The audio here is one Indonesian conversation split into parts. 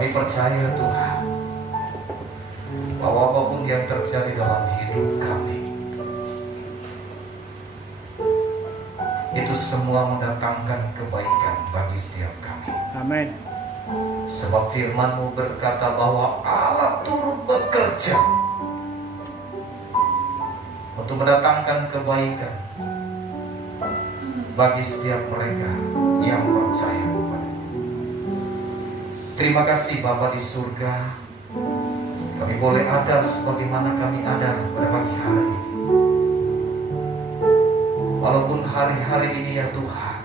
Kami percaya Tuhan, bahwa apapun yang terjadi dalam hidup kami, itu semua mendatangkan kebaikan bagi setiap kami. Amin. Sebab firman-Mu berkata bahwa Allah turut bekerja untuk mendatangkan kebaikan bagi setiap mereka yang percaya kepada-Mu. Terima kasih Bapa di surga, kami boleh ada sebagaimana kami ada pada pagi hari ini. Walaupun hari-hari ini ya Tuhan,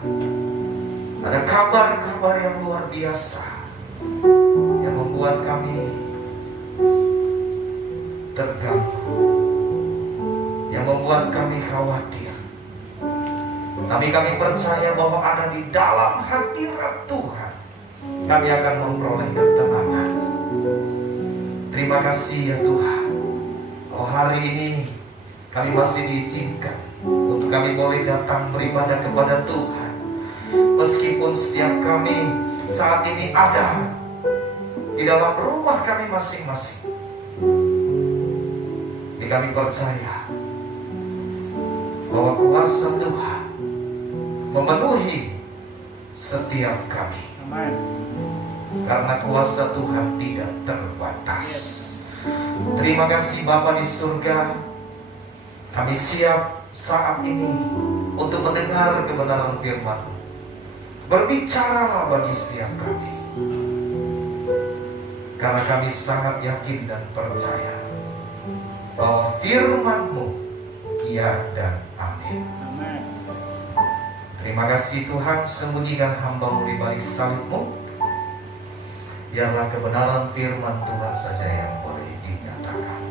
ada kabar-kabar yang luar biasa yang membuat kami terganggu, yang membuat kami khawatir. Tapi kami percaya bahwa ada di dalam hadirat Tuhan, kami akan memperoleh ketenangan. Terima kasih ya Tuhan, bahwa hari ini kami masih diizinkan untuk kami boleh datang beribadah kepada Tuhan. Meskipun setiap kami saat ini ada di dalam rumah kami masing-masing, jadi kami percaya bahwa kuasa Tuhan memenuhi setiap kami. Amin. Karena kuasa Tuhan tidak terbatas. Terima kasih Bapa di surga, kami siap saat ini untuk mendengar kebenaran firman-Mu. Berbicaralah bagi setiap kami, karena kami sangat yakin dan percaya bahwa firman-Mu ya dan amin. Amin. Terima kasih Tuhan, sembunyikan hamba-Mu di balik salib-Mu. Biarlah kebenaran firman Tuhan saja yang boleh dinyatakan.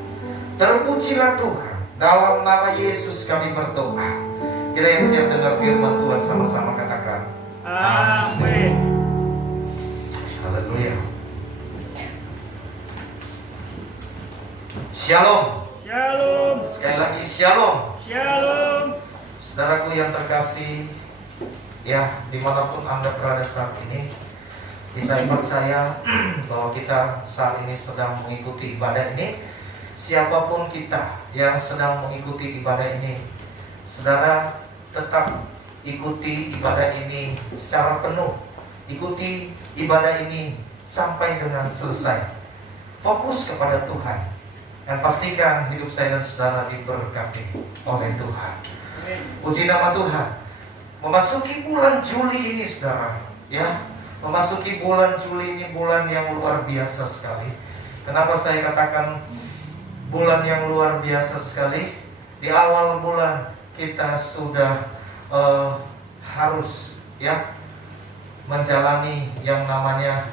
Terpujilah Tuhan. Dalam nama Yesus kami berdoa. Kita yang siap dengar firman Tuhan sama-sama katakan Amin. Haleluya. Shalom. Shalom. Sekali lagi shalom. Shalom. Saudaraku yang terkasih, ya dimanapun Anda berada saat ini, saya percaya bahwa kita saat ini sedang mengikuti ibadah ini. Siapapun kita yang sedang mengikuti ibadah ini, saudara tetap ikuti ibadah ini secara penuh. Ikuti ibadah ini sampai dengan selesai. Fokus kepada Tuhan dan pastikan hidup saya dan saudara diberkati oleh Tuhan. Puji nama Tuhan. Memasuki bulan Juli ini saudara, ya, memasuki bulan Juli ini bulan yang luar biasa sekali. Kenapa saya katakan bulan yang luar biasa sekali? Di awal bulan kita sudah harus ya menjalani yang namanya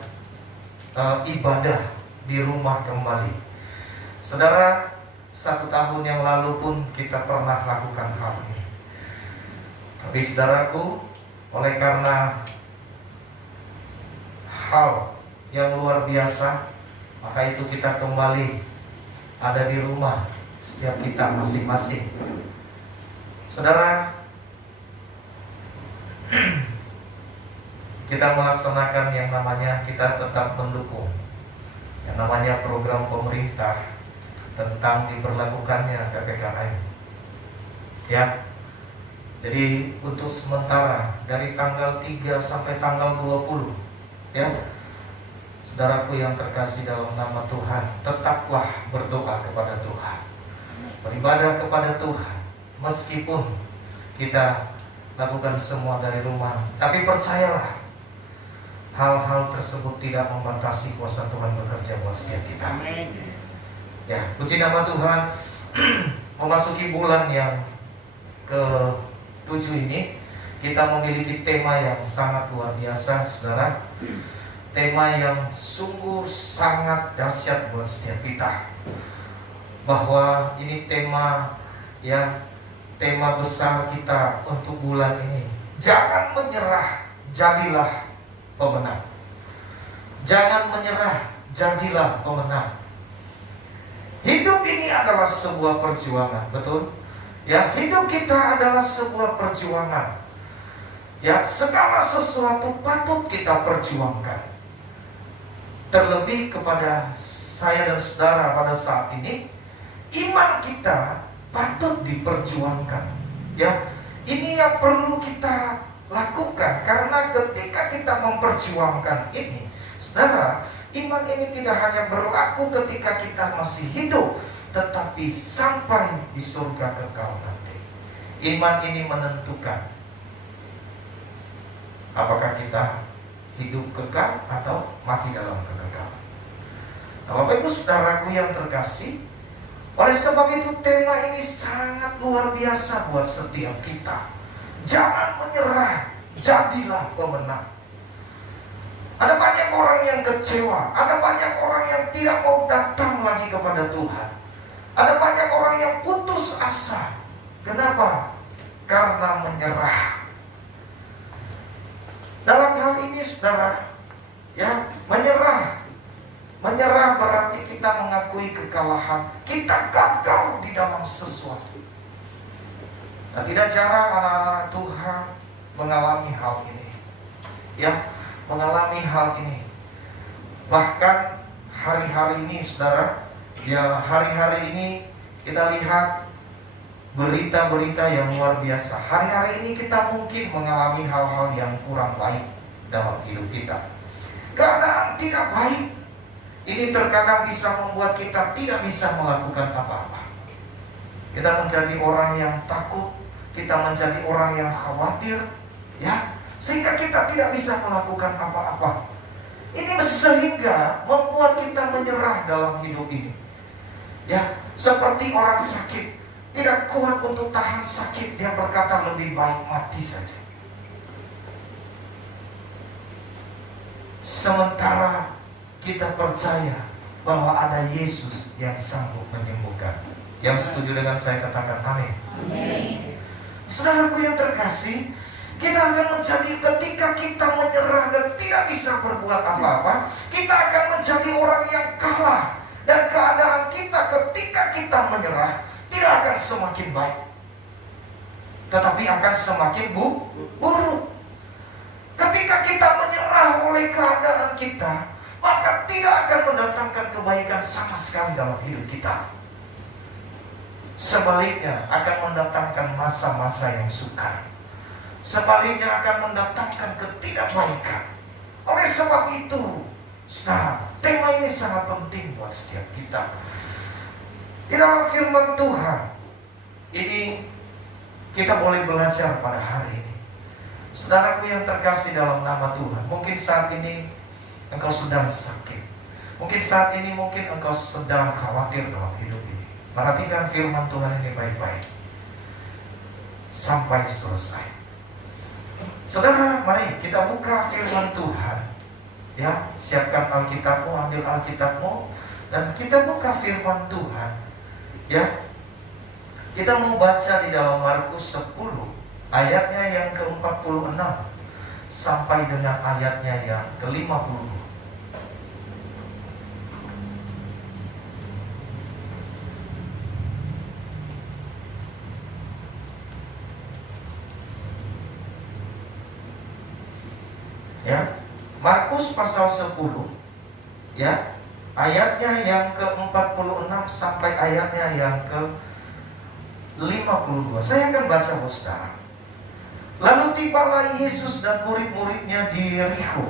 ibadah di rumah kembali. Saudara, 1 tahun yang lalu pun kita pernah lakukan hal ini. Tapi saudaraku, oleh karena hal yang luar biasa, maka itu kita kembali ada di rumah setiap kita masing-masing. Saudara, kita melaksanakan yang namanya, kita tetap mendukung yang namanya program pemerintah tentang diberlakukannya PPKM. Ya. Jadi untuk sementara dari tanggal 3 sampai tanggal 20, ya. Saudaraku yang terkasih dalam nama Tuhan, tetaplah berdoa kepada Tuhan, beribadah kepada Tuhan, meskipun kita lakukan semua dari rumah. Tapi percayalah, hal-hal tersebut tidak membatasi kuasa Tuhan bekerja buat setiap kita. Ya, puji nama Tuhan. Memasuki bulan yang ke-7 ini, kita memiliki tema yang sangat luar biasa, saudara. Tema yang sungguh sangat dahsyat buat setiap kita. Bahwa ini tema besar kita untuk bulan ini. Jangan menyerah, jadilah pemenang. Jangan menyerah, jadilah pemenang. Hidup ini adalah sebuah perjuangan, betul? Ya, hidup kita adalah sebuah perjuangan. Ya, segala sesuatu patut kita perjuangkan. Terlebih kepada saya dan saudara pada saat ini, iman kita patut diperjuangkan. Ya, ini yang perlu kita lakukan, karena ketika kita memperjuangkan ini, saudara, iman ini tidak hanya berlaku ketika kita masih hidup, tetapi sampai di surga kekal nanti. Iman ini menentukan apakah kita hidup kekal atau mati dalam kekekalan. Nah, Bapak Ibu saudaraku yang terkasih, oleh sebab itu tema ini sangat luar biasa buat setiap kita. Jangan menyerah, jadilah pemenang. Ada banyak orang yang kecewa, ada banyak orang yang tidak mau datang lagi kepada Tuhan. Ada banyak orang yang putus asa. Kenapa? Karena menyerah. Dalam hal ini saudara, ya, menyerah berarti kita mengakui kekalahan, kita gagal di dalam sesuatu. Nah, tidak jarang anak-anak Tuhan mengalami hal ini, ya, mengalami hal ini. Bahkan hari-hari ini saudara, ya, hari-hari ini kita lihat berita-berita yang luar biasa. Hari-hari ini kita mungkin mengalami hal-hal yang kurang baik dalam hidup kita. Keadaan tidak baik ini terkadang bisa membuat kita tidak bisa melakukan apa-apa. Kita menjadi orang yang takut, kita menjadi orang yang khawatir, ya, sehingga kita tidak bisa melakukan apa-apa. Ini sehingga membuat kita menyerah dalam hidup ini. Ya, seperti orang sakit, tidak kuat untuk tahan sakit, dia berkata lebih baik mati saja. Sementara kita percaya bahwa ada Yesus yang sanggup menyembuhkan. Yang setuju dengan saya katakan amin. Amin. Saudaraku yang terkasih, kita akan menjadi, ketika kita menyerah dan tidak bisa berbuat apa-apa, kita akan menjadi orang yang kalah. Dan keadaan kita ketika kita menyerah tidak akan semakin baik, tetapi akan semakin buruk. Ketika kita menyerah oleh keadaan kita, maka tidak akan mendatangkan kebaikan sama sekali dalam hidup kita. Sebaliknya akan mendatangkan masa-masa yang sukar. Sebaliknya akan mendatangkan ketidakbaikan. Oleh sebab itu, saudara, tema ini sangat penting buat setiap kita. Di dalam firman Tuhan ini kita boleh belajar pada hari ini. Saudaraku yang terkasih dalam nama Tuhan, mungkin saat ini engkau sedang sakit, mungkin saat ini mungkin engkau sedang khawatir dalam hidup ini. Perhatikan firman Tuhan ini baik-baik sampai selesai. Saudara, mari kita buka firman Tuhan. Ya, siapkan Alkitabmu, ambil Alkitabmu, dan kita buka firman Tuhan. Ya, kita mau baca di dalam Markus 10 ayatnya yang ke-46 sampai dengan ayatnya yang ke-50. Ya, Markus pasal 10, ya, ayatnya yang ke-46 sampai ayatnya yang ke-52. Saya akan baca buat saudara. Lalu tibalah Yesus dan murid-muridnya di Yerikho.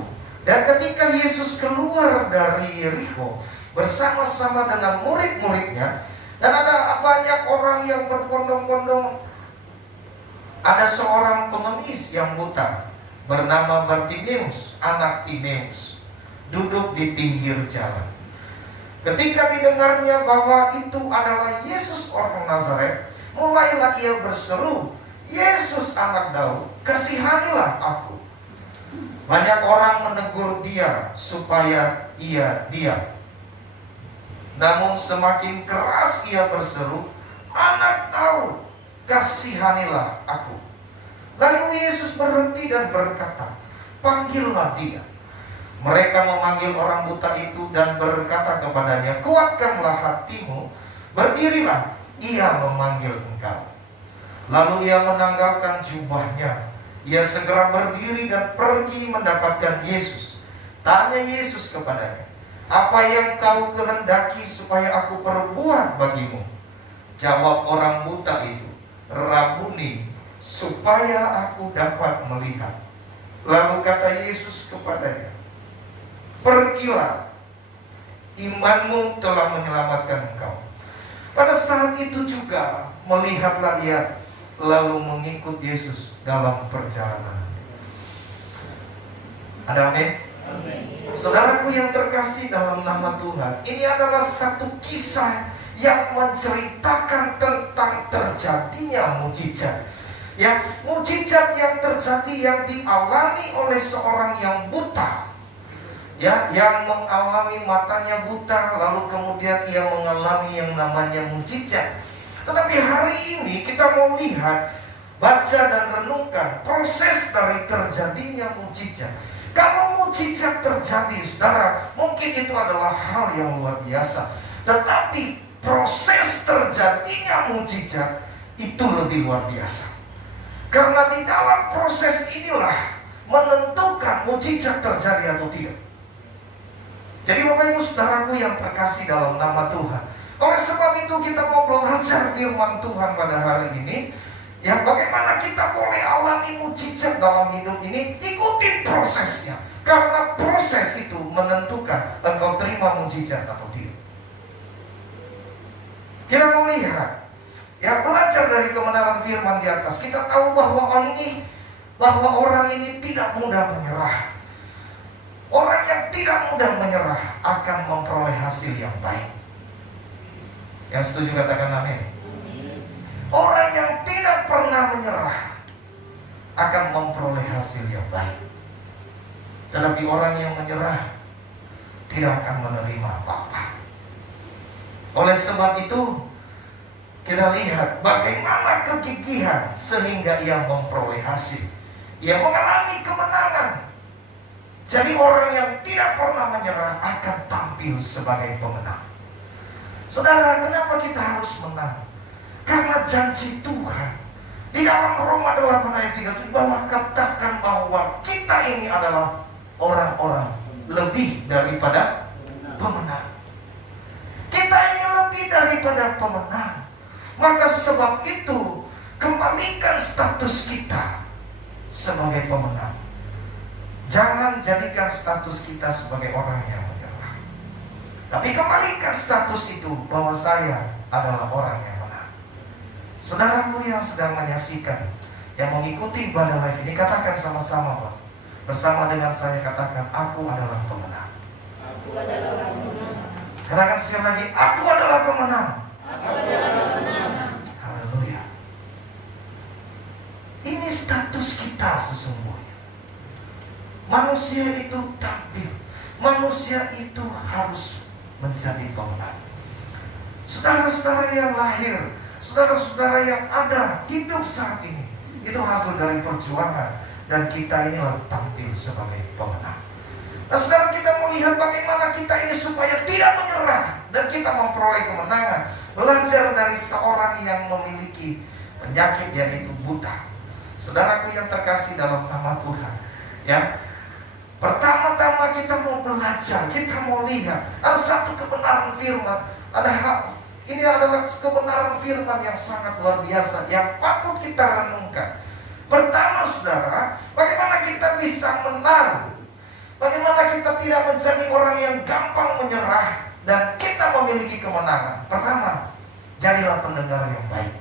Dan ketika Yesus keluar dari Yerikho bersama-sama dengan murid-muridnya, dan ada banyak orang yang berbondong-bondong, ada seorang pengemis yang buta bernama Bartimeus, anak Timeus, duduk di pinggir jalan. Ketika didengarnya bahwa itu adalah Yesus orang Nazaret, mulailah ia berseru, "Yesus anak Daud, kasihanilah aku." Banyak orang menegur dia supaya ia diam. Namun semakin keras ia berseru, "Anak Daud, kasihanilah aku." Lalu Yesus berhenti dan berkata, "Panggillah dia." Mereka memanggil orang buta itu dan berkata kepadanya, "Kuatkanlah hatimu, berdirilah, ia memanggil engkau." Lalu ia menanggalkan jubahnya. Ia segera berdiri dan pergi mendapatkan Yesus. Tanya Yesus kepadanya, Apa yang kau kehendaki supaya aku perbuat bagimu? Jawab orang buta itu, Rabuni, supaya aku dapat melihat. Lalu kata Yesus kepadanya, pergilah, imanmu telah menyelamatkan engkau. Pada saat itu juga melihatlah dia, lalu mengikut Yesus dalam perjalanan. Ada amin? Saudaraku yang terkasih dalam nama Tuhan, ini adalah satu kisah yang menceritakan tentang terjadinya mujizat. Ya, mujizat yang terjadi yang dialami oleh seorang yang buta. Ya, yang mengalami matanya buta, lalu kemudian ia mengalami yang namanya mujizat. Tetapi hari ini kita mau lihat, baca dan renungkan proses dari terjadinya mujizat. Kalau mujizat terjadi, saudara, mungkin itu adalah hal yang luar biasa. Tetapi proses terjadinya mujizat itu lebih luar biasa. Karena di dalam proses inilah menentukan mujizat terjadi atau tidak. Jadi Bapak Ibu saudaraku yang terkasih dalam nama Tuhan, oleh sebab itu kita mau belajar firman Tuhan pada hari ini. Ya, bagaimana kita boleh alami mujizat dalam hidup ini? Ikuti prosesnya. Karena proses itu menentukan engkau terima mujizat atau tidak. Kita mau lihat, ya, belajar dari kebenaran firman di atas. Kita tahu bahwa orang ini tidak mudah menyerah. Orang yang tidak mudah menyerah akan memperoleh hasil yang baik. Yang setuju katakan amin. Orang yang tidak pernah menyerah akan memperoleh hasil yang baik. Tetapi orang yang menyerah tidak akan menerima apa-apa. Oleh sebab itu, kita lihat bagaimana kegigihan sehingga ia memperoleh hasil. Ia mengalami kemenangan. Jadi orang yang tidak pernah menyerah akan tampil sebagai pemenang. Saudara, kenapa kita harus menang? Karena janji Tuhan di dalam Roma 8 ayat 37 bahwa katakan bahwa kita ini adalah orang-orang lebih daripada pemenang. Kita ini lebih daripada pemenang. Maka sebab itu kembalikan status kita sebagai pemenang. Jangan jadikan status kita sebagai orang yang menyerah. Tapi kembalikan status itu bahwa saya adalah orang yang menang. Saudaraku yang sedang menyaksikan, yang mengikuti ibadah live ini, katakan sama-sama, Pak. Bersama dengan saya katakan, aku adalah pemenang. Aku adalah pemenang. Katakan sekali lagi, aku adalah pemenang. Aku adalah pemenang. Haleluya. Ini status kita sesungguhnya. Manusia itu tampil. Manusia itu harus menjadi pemenang. Saudara-saudara yang lahir, saudara-saudara yang ada hidup saat ini, itu hasil dari perjuangan. Dan kita inilah tampil sebagai pemenang. Nah saudara, kita mau lihat bagaimana kita ini supaya tidak menyerah dan kita memperoleh kemenangan. Belajar dari seorang yang memiliki penyakit yaitu buta. Saudaraku yang terkasih dalam nama Tuhan, ya, pertama-tama kita mau belajar, kita mau lihat ada satu kebenaran firman. Ini adalah kebenaran firman yang sangat luar biasa, yang patut kita renungkan. Pertama saudara, bagaimana kita bisa menang? Bagaimana kita tidak menjadi orang yang gampang menyerah dan kita memiliki kemenangan? Pertama, jadilah pendengar yang baik.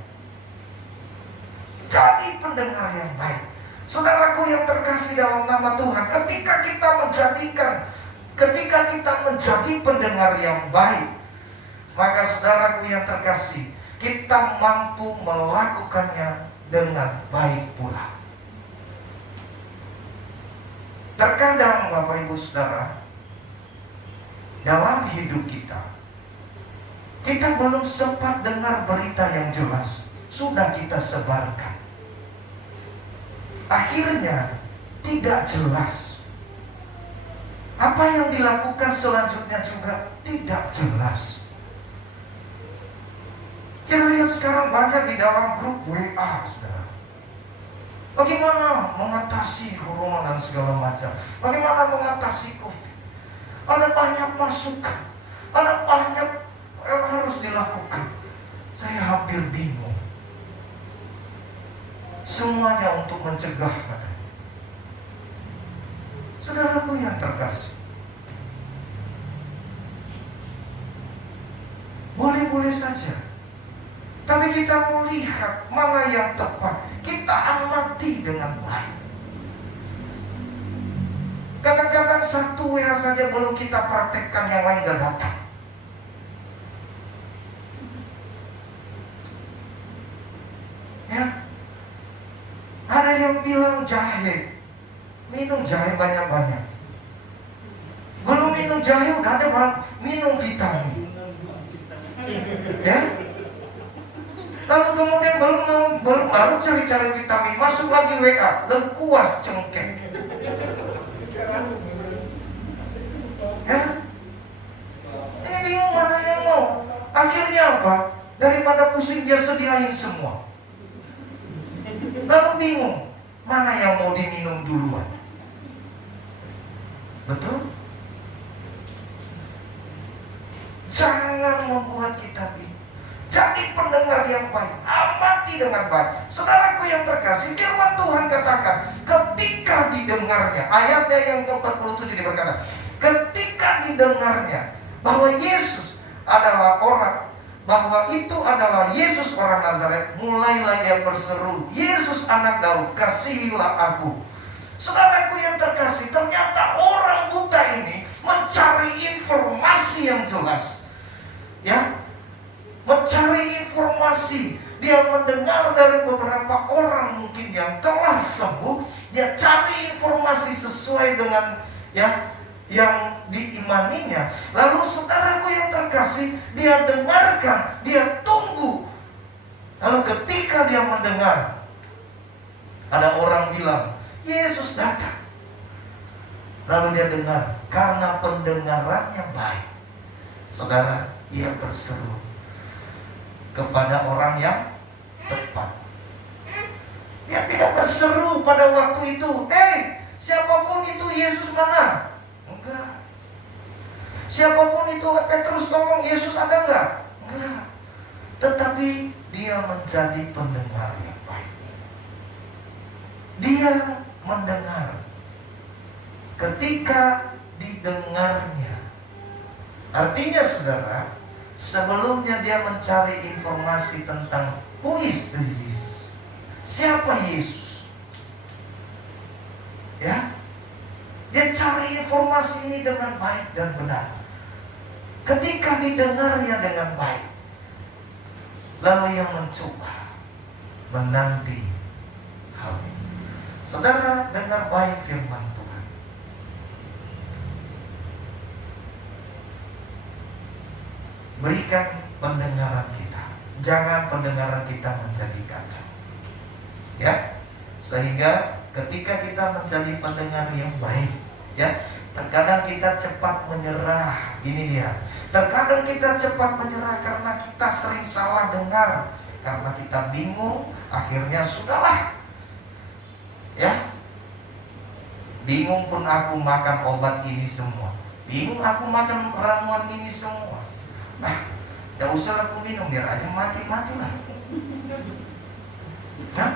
Jadi pendengar yang baik. Saudaraku yang terkasih dalam nama Tuhan, ketika kita menjadi pendengar yang baik, maka saudaraku yang terkasih, kita mampu melakukannya dengan baik pula. Terkadang Bapak Ibu Saudara, dalam hidup kita belum sempat dengar berita yang jelas, sudah kita sebarkan. Akhirnya tidak jelas. Apa yang dilakukan selanjutnya juga tidak jelas. Kita lihat sekarang banyak di dalam grup WA, saudara. Bagaimana mengatasi corona dan segala macam? Bagaimana mengatasi COVID? ada banyak masukan, ada banyak yang harus dilakukan. Saya hampir bingung. Semuanya untuk mencegah, katanya. Saudaraku yang terkasih, boleh-boleh saja, tapi kita mau lihat mana yang tepat. Kita amati dengan baik. Kadang-kadang satu WA saja belum kita praktekkan, yang lain gak datang. Ya, ada yang bilang jahe, minum jahe banyak-banyak. Belum minum jahe udah ada orang minum vitamin. Ya, lalu kemudian belum baru cari-cari vitamin, masuk lagi WA, lengkuas cengkeh. Ya, ini bingung mana yang mau. Akhirnya apa? Daripada pusing dia sediain semua. Lalu bingung mana yang mau diminum duluan. Betul? Jangan membuat kita bingung. Jadi pendengar yang baik, amati dengan baik. Saudaraku yang terkasih, firman Tuhan katakan, ketika didengarnya, ayatnya yang ke-47 dia berkata, ketika didengarnya bahwa Yesus adalah orang, bahwa itu adalah Yesus orang Nazaret, mulailah ia berseru, Yesus anak Daud, kasihilah aku. Saudaraku yang terkasih, ternyata orang buta ini mencari informasi yang jelas. Ya, mencari informasi. Dia mendengar dari beberapa orang mungkin yang telah sembuh. Dia cari informasi sesuai dengan yang diimaninya. Lalu saudaraku yang terkasih, dia dengarkan, dia tunggu. Lalu ketika dia mendengar, ada orang bilang, Yesus datang. Lalu dia dengar, karena pendengarannya baik, saudara, ia berseru kepada orang yang tepat. Dia tidak berseru pada waktu itu, siapapun itu, Yesus mana? Enggak. Siapapun itu, Petrus ngomong, Yesus ada enggak? Enggak. Tetapi dia menjadi pendengar yang baik. Dia mendengar. Ketika didengarnya, artinya saudara, sebelumnya dia mencari informasi tentang who is Jesus. Siapa Yesus? Ya, dia cari informasi ini dengan baik dan benar. Ketika didengarnya dengan baik, lalu ia mencoba menanti hal ini. Saudara, dengar baik firman Tuhan. Berikan pendengaran kita. Jangan pendengaran kita menjadi kacau. Ya, sehingga ketika kita menjadi pendengar yang baik, ya, terkadang kita cepat menyerah. Ini dia. Terkadang kita cepat menyerah karena kita sering salah dengar, karena kita bingung. Akhirnya sudahlah. Ya, bingung pun aku makan obat ini semua. Bingung aku makan ramuan ini semua. Nah, gak usah aku minum, biar aja mati-mati lah. Nah,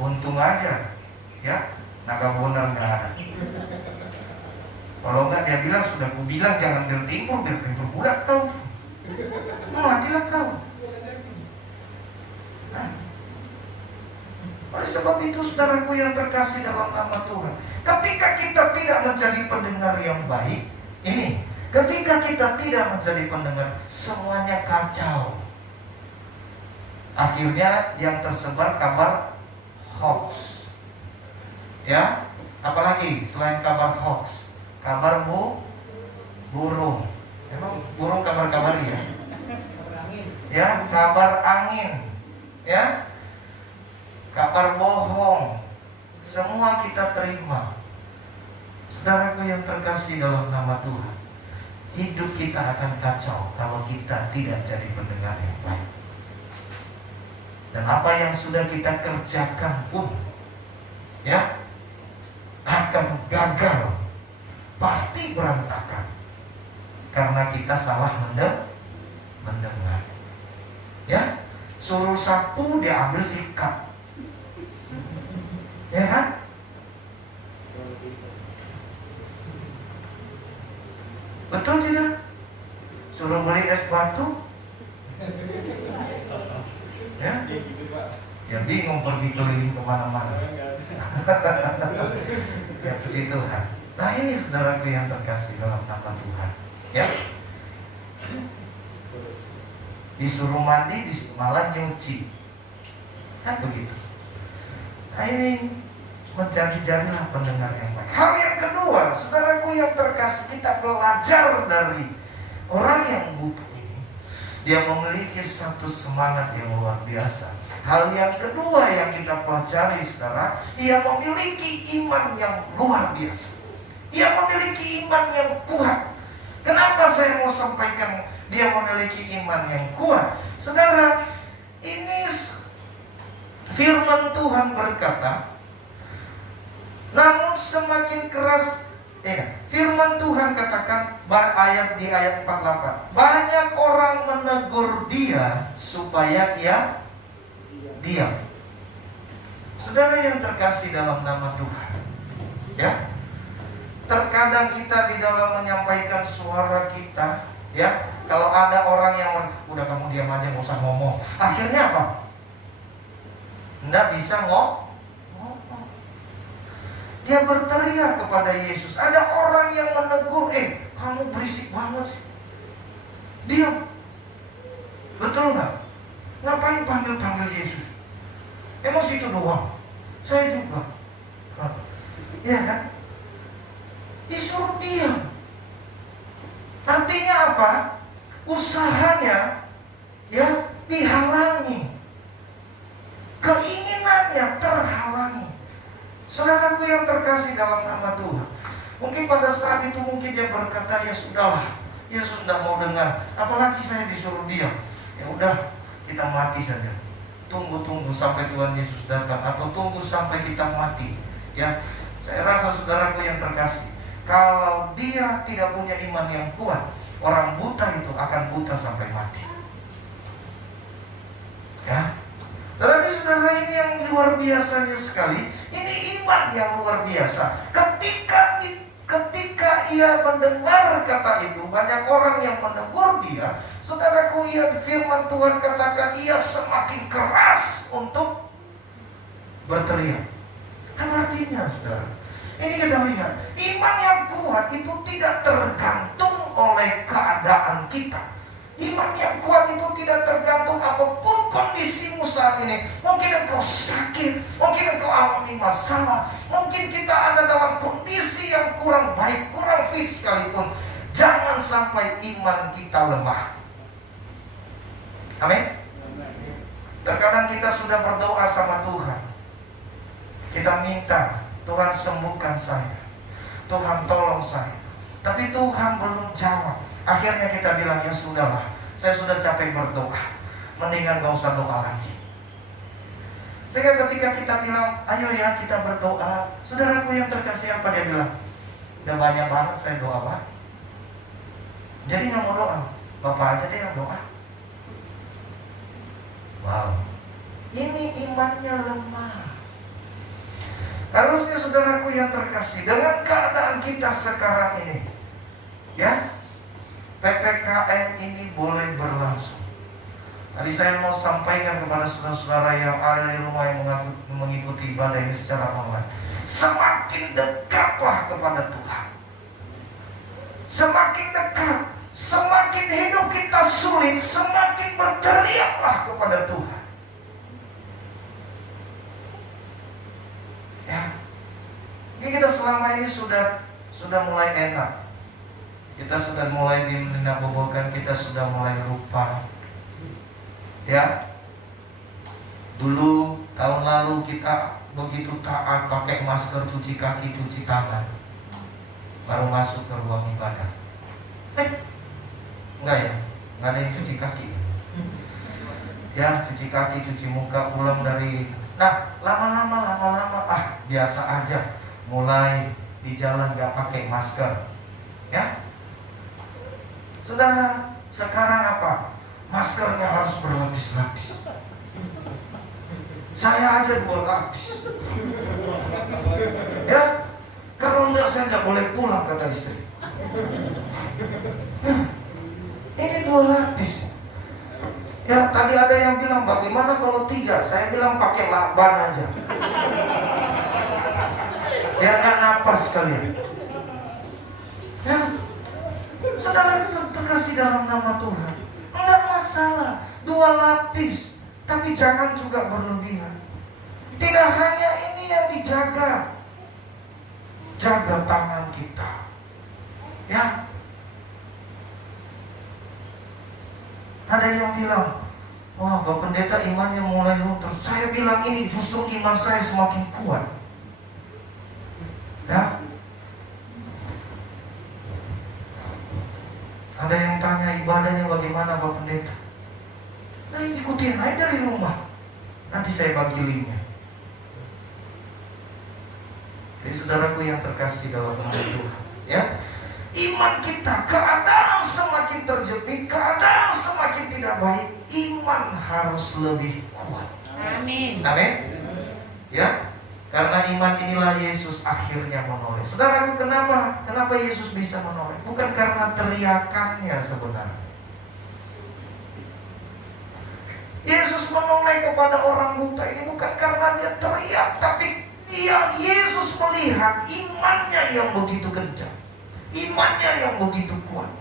untung aja, ya, naga bonar nggak ada. Kalau nggak dia bilang, sudah aku bilang jangan bertimpur pula kau. Matilah kau. Nah, oleh sebab itu saudaraku yang terkasih dalam nama Tuhan, ketika kita tidak menjadi pendengar yang baik, ini, ketika kita tidak menjadi pendengar, semuanya kacau. Akhirnya yang tersebar kabar hoax. Ya, apalagi selain kabar hoax, kabar burung. Emang burung kabar-kabar ya? Ya, kabar angin. Ya, kabar bohong. Semua kita terima. Saudaraku yang terkasih dalam nama Tuhan, hidup kita akan kacau kalau kita tidak jadi pendengar yang baik. Dan apa yang sudah kita kerjakan pun, ya, akan gagal kita salah mendengar. Ya, suruh sapu dia ambil sikat. Ya kan? Betul tidak? Suruh beli es batu, ya, ya bingung pergi keliling kemana-mana. Ya puji Tuhan. Nah ini saudaraku yang terkasih dalam nama Tuhan. Ya, disuruh mandi, malah nyuci, kan begitu. Nah ini jadilah pendengar yang baik. Hal yang kedua, saudaraku yang terkasih, kita belajar dari orang yang buta ini. Dia memiliki satu semangat yang luar biasa. Hal yang kedua yang kita pelajari, saudara, ia memiliki iman yang luar biasa. Ia memiliki iman yang kuat. Kenapa saya mau sampaikan dia memiliki iman yang kuat? Saudara, ini firman Tuhan berkata, namun semakin keras, firman Tuhan katakan di ayat 48, banyak orang menegur dia supaya ia diam. Saudara yang terkasih dalam nama Tuhan, ya, terkadang kita di dalam menyampaikan suara kita, ya, kalau ada orang yang udah kamu diam aja, nggak usah ngomong, akhirnya apa? Nggak bisa ngomong. Dia berteriak kepada Yesus. Ada orang yang menegur, kamu berisik banget sih, diam. Betul nggak? Ngapain panggil Yesus? Emang situ doang? Saya juga. Ya kan? Disuruh diam. Artinya apa? Usahanya ya dihalangi, keinginannya terhalangi. Saudaraku yang terkasih dalam nama Tuhan, mungkin pada saat itu mungkin dia berkata, ya sudahlah, Yesus tidak mau dengar, apalagi saya disuruh diam. Ya udah, kita mati saja. Tunggu sampai Tuhan Yesus datang, atau tunggu sampai kita mati. Ya, saya rasa saudaraku yang terkasih, kalau dia tidak punya iman yang kuat, orang buta itu akan buta sampai mati. Ya. Tetapi saudara, ini yang luar biasanya sekali. Ini iman yang luar biasa. Ketika ia mendengar kata itu, banyak orang yang menegur dia. Saudaraku, firman Tuhan katakan ia semakin keras untuk berteriak. Apa artinya, saudara? Ini kita lihat, iman yang kuat itu tidak tergantung oleh keadaan kita. Iman yang kuat itu tidak tergantung apapun kondisimu saat ini. Mungkin engkau sakit, mungkin engkau alami masalah, mungkin kita ada dalam kondisi yang kurang baik, kurang fit sekalipun. Jangan sampai iman kita lemah. Amin. Terkadang kita sudah berdoa sama Tuhan, kita minta, Tuhan sembuhkan saya, Tuhan tolong saya, tapi Tuhan belum jawab. Akhirnya kita bilang, ya sudahlah, saya sudah capek berdoa, mendingan gak usah doa lagi. Sehingga ketika kita bilang, ayo ya kita berdoa, saudaraku yang terkasih, apa dia bilang? Udah banyak banget saya doa, Pak. Jadi gak mau doa, Bapak aja deh yang doa. Wow, ini imannya lemah. Harusnya saudaraku yang terkasih, dengan keadaan kita sekarang ini, ya, PPKM ini boleh berlangsung. Tadi saya mau sampaikan kepada saudara-saudara yang ada di rumah yang mengikuti ibadah ini secara online, semakin dekatlah kepada Tuhan. Semakin dekat, semakin hidup kita sulit, semakin berteriaklah kepada Tuhan. Ya, ini kita selama ini sudah mulai enak. Kita sudah mulai dinabobokan, kita sudah mulai lupa. Ya, dulu tahun lalu kita begitu taat pakai masker, cuci kaki, cuci tangan, baru masuk ke ruang ibadah. Enggak ya, enggak ada yang cuci kaki. Ya, cuci kaki, cuci muka, pulang dari. Nah, lama-lama, biasa aja. Mulai di jalan enggak pakai masker. Ya. Saudara, sekarang apa? Maskernya harus berlapis-lapis. Saya aja 2 lapis. Ya, kalau enggak saya enggak boleh pulang, kata istri. Ya, ini 2 lapis. Ya, tadi ada yang bilang, bagaimana kalau 3? Saya bilang pakai lakban aja. Biar nggak napas kalian. Ya, saudara terkasih dalam nama Tuhan, enggak masalah 2 lapis, tapi jangan juga berlebihan. Tidak hanya ini yang dijaga, jaga tangan kita. Ya, ada yang bilang, wah Pak Pendeta imannya mulai luntur. Saya bilang ini justru iman saya semakin kuat. Ya, ada yang tanya ibadahnya bagaimana Pak Pendeta. Nah, ikutin aja dari rumah. Nanti saya bagi linknya. Jadi saudaraku yang terkasih dalam nama Tuhan, ya, iman kita, keadaan semakin terjepit, keadaan semakin tidak baik, iman harus lebih kuat. Amin. Amin. Ya, karena iman inilah Yesus akhirnya menoleh. Saudaraku, kenapa Yesus bisa menoleh? Bukan karena teriakannya sebenarnya. Yesus menoleh kepada orang buta ini bukan karena dia teriak, tapi Yesus melihat imannya yang begitu kencang, imannya yang begitu kuat.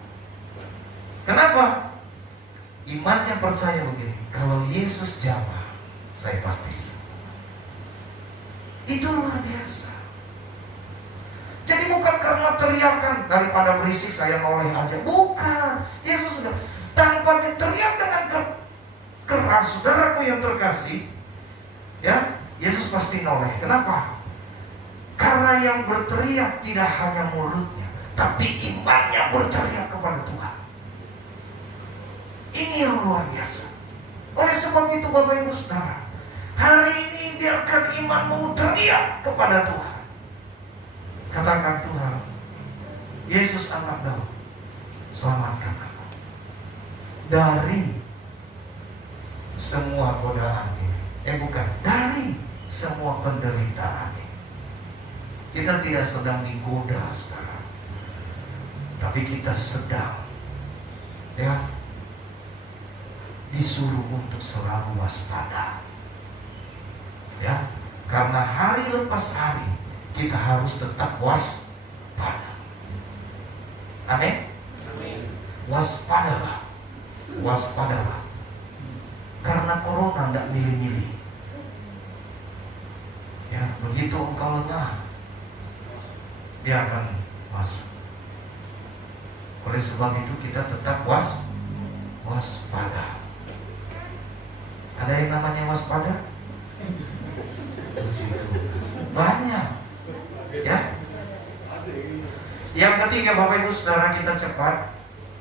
Kenapa? Imannya percaya begini, kalau Yesus jamah, saya pasti sah. Itu luar biasa. Jadi bukan karena teriakan, daripada berisik saya noleh aja. Bukan. Yesus sudah tanpa diteriak dengan keras, saudaraku yang terkasih, ya, Yesus pasti noleh. Kenapa? Karena yang berteriak tidak hanya mulutnya, tapi imannya berteriak kepada Tuhan. Ini yang luar biasa. Oleh sebab itu Bapak Ibu Saudara, hari ini biarkan imanmu teriak kepada Tuhan. Katakan, Tuhan, Yesus anak Daud, selamatkan aku dari semua godaan ini. Bukan, dari semua penderitaan ini. Kita tidak sedang digoda, saudara, tapi kita sedang, ya, disuruh untuk selalu waspada. Ya, karena hari lepas hari kita harus tetap waspada. Amin. Waspadalah, waspadalah. Karena corona tidak milih-milih. Ya, begitu engkau lengah, dia akan masuk. Oleh sebab itu kita tetap waspada. Ada yang namanya waspada? Banyak. Ya. Yang ketiga Bapak Ibu Saudara, kita cepat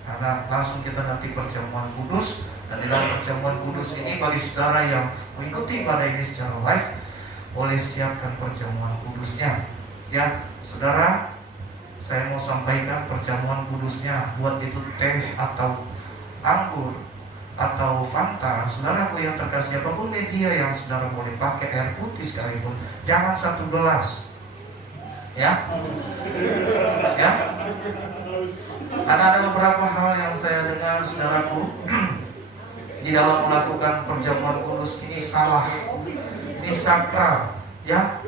karena langsung kita nanti perjamuan kudus. Dan di dalam perjamuan kudus ini, bagi saudara yang mengikuti ibadah ini secara live, boleh siapkan perjamuan kudusnya. Ya, saudara, saya mau sampaikan perjamuan kudusnya, buat itu teh atau anggur atau Fanta. Saudaraku yang terkasih, apapun media yang saudara boleh pakai, air putih sekalipun, jangan 1 gelas. Ya, ya. Karena ada beberapa hal yang saya dengar, saudaraku, di dalam melakukan perjamuan kudus ini salah, ini sakral, ya.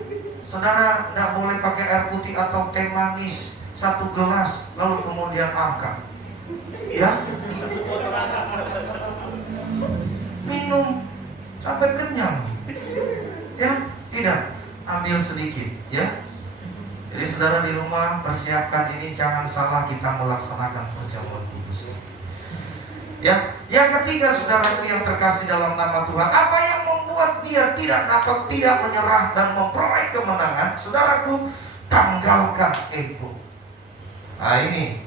Saudara tidak boleh pakai air putih atau teh manis 1 gelas lalu kemudian angkat, ya. Minum sampai kenyang, ya. Tidak, ambil sedikit, ya. Jadi saudara di rumah persiapkan ini, jangan salah kita melaksanakan perjamuan kudus ini. Ya, yang ketiga saudaraku yang terkasih dalam nama Tuhan, apa yang membuat dia tidak menyerah dan memperoleh kemenangan? Saudaraku, tanggalkan ego. Nah ini,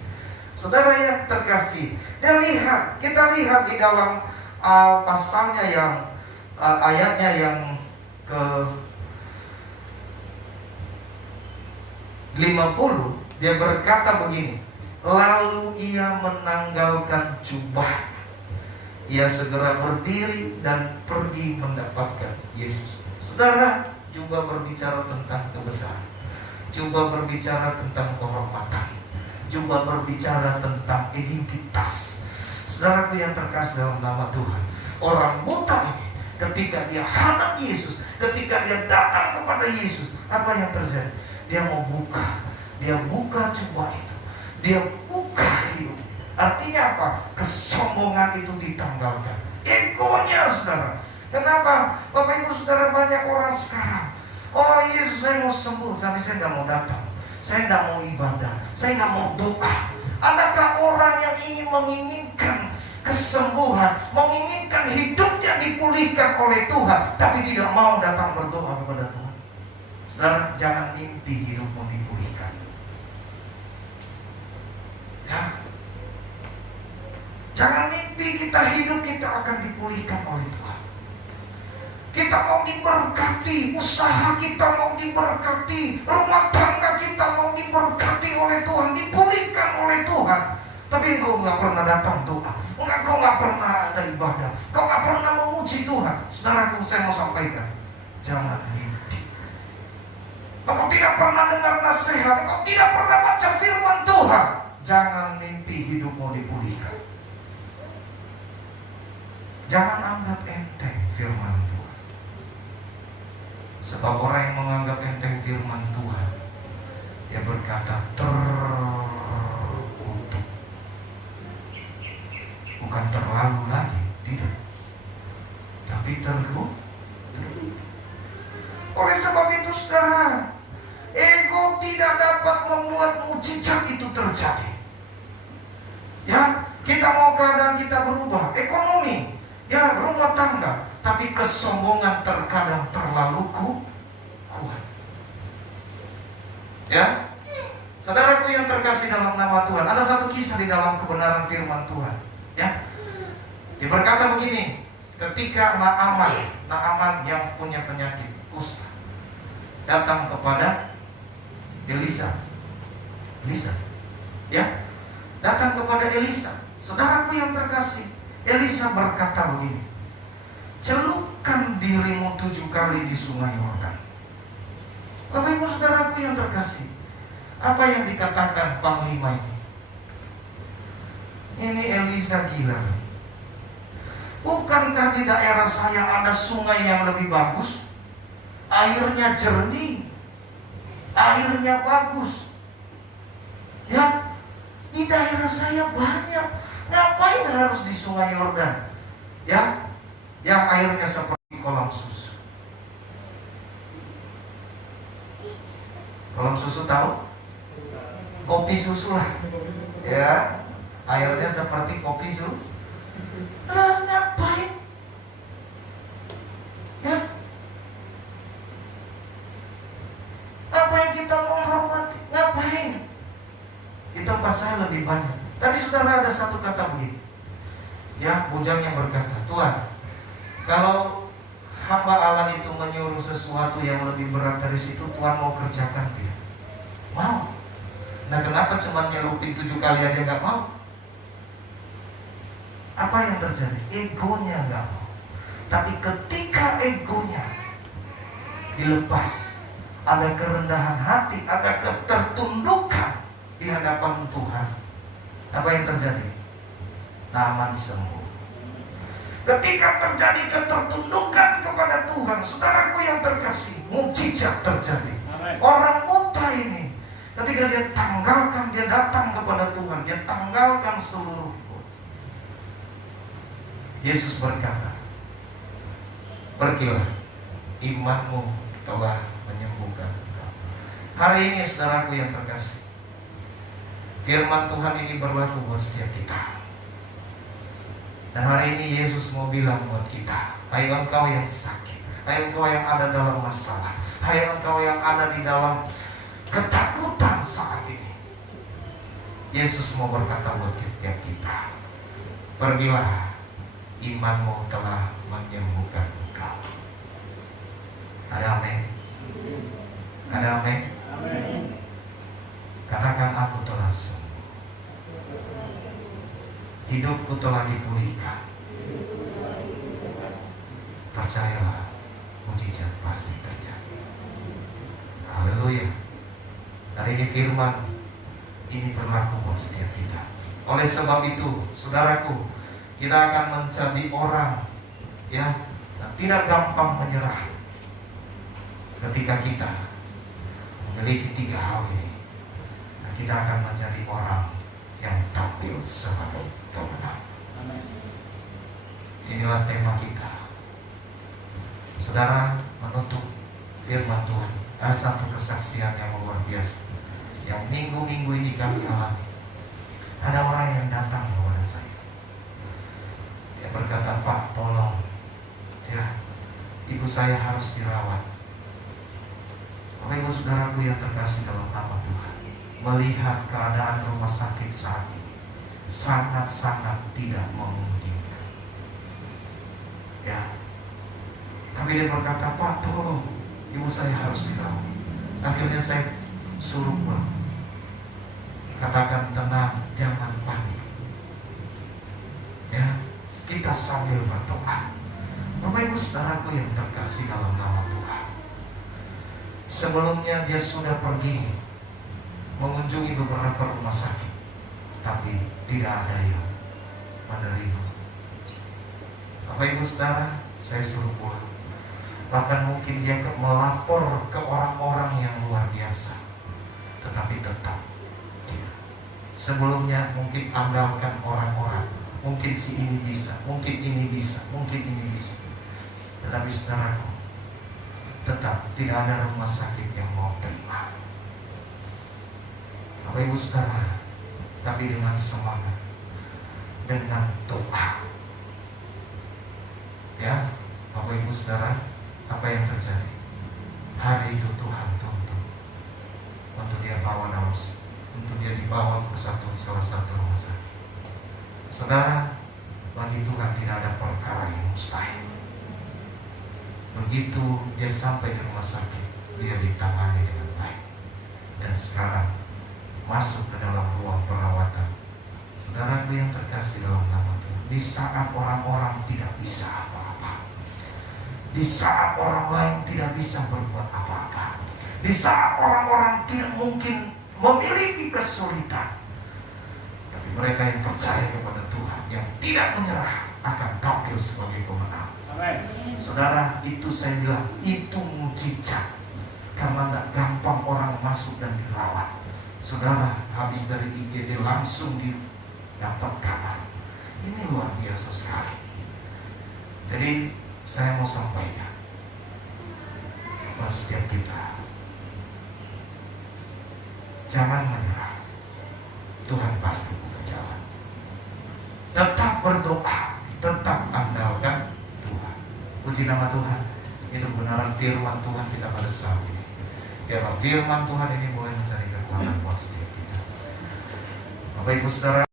saudara yang terkasih, kita lihat di dalam pasalnya yang ayatnya yang ke 50, dia berkata begini, Lalu ia menanggalkan jubah. Ia segera berdiri dan pergi mendapatkan Yesus. Saudara, jubah berbicara tentang kebesaran. Jubah berbicara tentang kehormatan. Jubah berbicara tentang identitas. Saudaraku yang terkasih dalam nama Tuhan, orang buta ini ketika dia hadap Yesus, ketika dia datang kepada Yesus, apa yang terjadi? Dia mau buka. Dia buka jubah itu. Dia buka hidup. Artinya apa? Kesombongan itu ditanggalkan. Egonya, saudara. Kenapa? Bapak Ibu Saudara, banyak orang sekarang, oh Yesus, saya mau sembuh, tapi saya nggak mau datang. Saya nggak mau ibadah. Saya nggak mau doa. Adakah orang yang menginginkan kesembuhan, menginginkan hidupnya dipulihkan oleh Tuhan, tapi tidak mau datang berdoa kepada Tuhan? Saudara, jangan mimpi hidupmu dipulihkan. Ya. Jangan mimpi hidup kita akan dipulihkan oleh Tuhan. Kita mau diberkati, usaha kita mau diberkati, rumah tangga kita mau diberkati oleh Tuhan, dipulihkan oleh Tuhan. Tapi engkau nggak pernah datang doa, engkau nggak pernah ada ibadah, kau nggak pernah memuji Tuhan. Saudaraku, saya mau sampaikan, jangan mimpi. Engkau tidak pernah dengar nasihat, engkau tidak pernah baca firman Tuhan. Jangan mimpi hidupmu dipulihkan. Jangan anggap enteng firman Tuhan. Sebab orang yang menganggap enteng firman Tuhan, dia berkata terkutuk. Bukan terlalu lagi, tidak. Tapi terkutuk. Oleh sebab itu, saudara, ego tidak dapat membuat mujizat itu terjadi. Ya, kita mau keadaan kita berubah, ekonomi, ya, rumah tangga, tapi kesombongan terkadang terlalu kuat. Ya, saudaraku yang terkasih dalam nama Tuhan, ada satu kisah di dalam kebenaran firman Tuhan. Ya, dia berkata begini, ketika Naaman yang punya penyakit kusta datang kepada Elisa, ya, datang kepada Elisa. Saudaraku yang terkasih, Elisa berkata begini, celupkan dirimu 7 kali di sungai Yordan. Bapak Ibu Saudaraku yang terkasih, apa yang dikatakan panglima ini? Ini Elisa gila. Bukankah di daerah saya ada sungai yang lebih bagus? Airnya jernih, airnya bagus. Ya, di daerah saya banyak. Ngapain harus di sungai Yordan? Ya, yang airnya seperti kolam susu. Kolam susu tahu? Kopi susu lah. Ya, airnya seperti kopi susu. Lah, ngapain? Ya, ngapain kita menghormati? Ngapain? Di tempat saya lebih banyak. Tapi saudara, ada satu kata begini. Ya, bujangnya berkata, Tuhan, kalau hamba Allah itu menyuruh sesuatu yang lebih berat dari situ, Tuhan mau kerjakan tidak? Mau. Nah, kenapa cuma nyelupin 7 kali aja nggak mau? Apa yang terjadi? Egonya nggak mau. Tapi ketika egonya dilepas, ada kerendahan hati, ada ketertundukan di hadapan Tuhan, apa yang terjadi? Naaman sembuh. Ketika terjadi ketertundukan kepada Tuhan, saudaraku yang terkasih, mujizat terjadi. Orang buta ini, ketika dia tanggalkan, dia datang kepada Tuhan, dia tanggalkan seluruh. Yesus berkata, pergilah, imanmu telah menyembuhkan engkau. Hari ini saudaraku yang terkasih, firman Tuhan ini berlaku buat setiap kita. Dan hari ini Yesus mau bilang buat kita, hai engkau yang sakit, hai engkau yang ada dalam masalah, hai engkau yang ada di dalam ketakutan saat ini, Yesus mau berkata buat setiap kita, pergilah, imanmu telah menyembuhkan engkau. Ada amin? Ada amin? Katakan, aku telah sembuh. hidupku telah dipulihkan. Percayalah, mujizat pasti terjadi. Haleluya. Hari ini firman ini berlaku buat setiap kita. Oleh sebab itu, saudaraku, kita akan menjadi orang yang tidak gampang menyerah ketika kita memiliki 3 hal ini. Nah, kita akan menjadi orang yang tampil sebagai pemenang. Inilah tema kita. Saudara, menutup firman Tuhan, ada satu kesaksian yang luar biasa yang minggu-minggu ini kami alami. Ada orang yang datang kepada saya. Dia berkata, "Pak, tolong, ya, ibu saya harus dirawat." Bapak ibu saudaraku yang terkasih dalam nama Tuhan, melihat keadaan rumah sakit saat ini sangat-sangat tidak memungkinkan. Ya, tapi dia berkata, "Pak, tolong, ibu saya harus dirawat." Akhirnya saya suruh pulang. Katakan, "Tenang, jangan panik." Ya, kita sambil berdoa. Bapak ibu saudaraku yang terkasih dalam nama Tuhan, sebelumnya dia sudah pergi mengunjungi beberapa rumah sakit, tapi tidak ada yang menerima. Bapak ibu saudara, saya suruh pulang. Bahkan mungkin dia melapor ke orang-orang yang luar biasa, tetapi tetap dia. Sebelumnya mungkin andalkan orang-orang, mungkin si ini bisa, mungkin ini bisa, mungkin ini bisa. Tetapi saudaraku, tetap tidak ada rumah sakit yang mau terima. Bapak ibu saudara, tapi dengan semangat, dengan doa. Ya, Bapak ibu saudara, apa yang terjadi? Hari itu Tuhan tuntut untuk dia bawa Naus, untuk dia dibawa ke salah satu rumah sakit. Saudara, bagi Tuhan tidak ada perkara yang mustahil. Begitu dia sampai di rumah sakit, dia ditangani dengan baik. Dan sekarang masuk ke dalam ruang perawatan. Saudaraku yang terkasih dalam nama Tuhan, di saat orang-orang tidak bisa apa-apa, di saat orang lain tidak bisa berbuat apa-apa, di saat orang-orang tidak mungkin memiliki kesulitan, tapi mereka yang percaya kepada Tuhan, yang tidak menyerah, akan tampil sebagai pemenang. Amin. Saudara, itu saya bilang, itu mujizat. Karena tidak gampang orang masuk dan dirawat. Saudara, habis dari IGD langsung dapat kabar. Ini luar biasa sekali. Jadi saya mau sampaikan buat setiap kita, jangan menyerah. Tuhan pasti buka jalan. Tetap berdoa, tetap andalkan Tuhan. Puji nama Tuhan. Itu kebenaran firman Tuhan kita pada saat ini. Karena firman Tuhan ini boleh mencari kekuatan buat setiap kita. Bapak ibu saudara,